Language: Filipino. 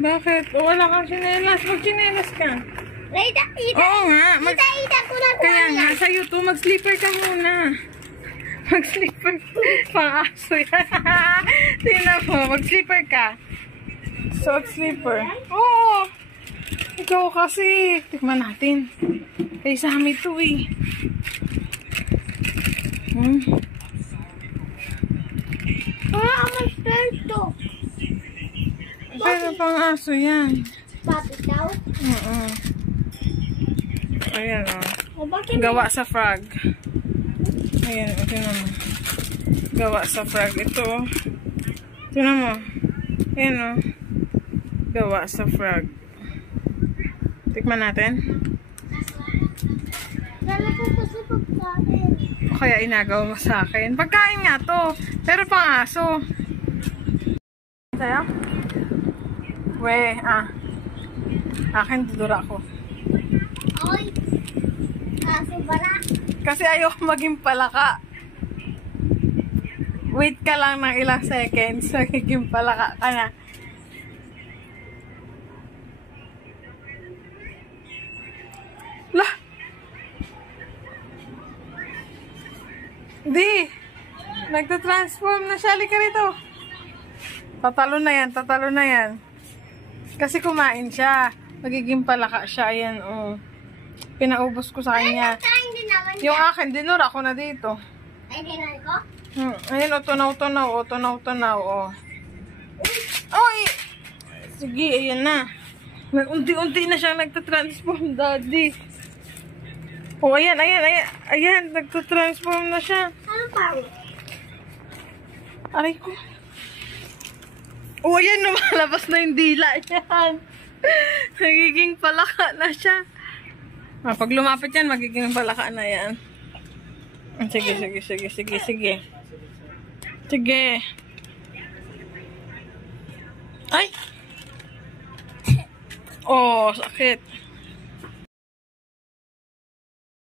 Bakit? Wala kang sinelas. Mag-sinelas ka. Ida. Oo nga. Ida ko na Kaya nga, sa YouTube, mag-sleeper ka muna. Mag-sleeper. Pang-aso yan. Tingnan mo, mag-sleeper ka. So, sleeper. Oo. Ikaw kasi. Tikman natin. Kaya sa amin ito eh. Ang to. Pero pang-aso yan. Papi daw? Ayan o. Bakit Gawa sa frog. Ayan o, tingnan mo. Gawa sa frog. Ito o. Tingnan mo. Ayan o. Gawa sa frog. Tikman natin. Kala ko kasi pagkain. O kaya inagaw mo sa akin. Pagkain nga to. Pero pang-aso. Sa'yo? We, akin dudura ko. Oy. Kaso bala. Kasi ayoko maging palaka. Wait ka lang ng ilang seconds. Magiging palaka ka na. Lah! Di! Nagtatransform na siya. Halika rito. Tatalo na yan. Tatalo na yan. Kasi kumain siya. Magiging palaka siya. Ayan, oh. Pinaubos ko sa kanya. Yung akin, dinura ko na dito. Ay, dinan ko? Ayan, o, tunaw-tunaw, o, tunaw-tunaw, o. Oy! Sige, ayan na. Unti-unti na siyang nagtatransform, daddy. O, ayan, ayan, ayan. Ayan, nagtatransform na siya. Ano pa? Aray ko. O, ayan, lumalabas na yung dila yan. Nagiging palaka na siya. Pag lumapit yan, magiging palaka na yan. Sige, sige, sige, sige, sige. Sige. Ay! Oh, sakit.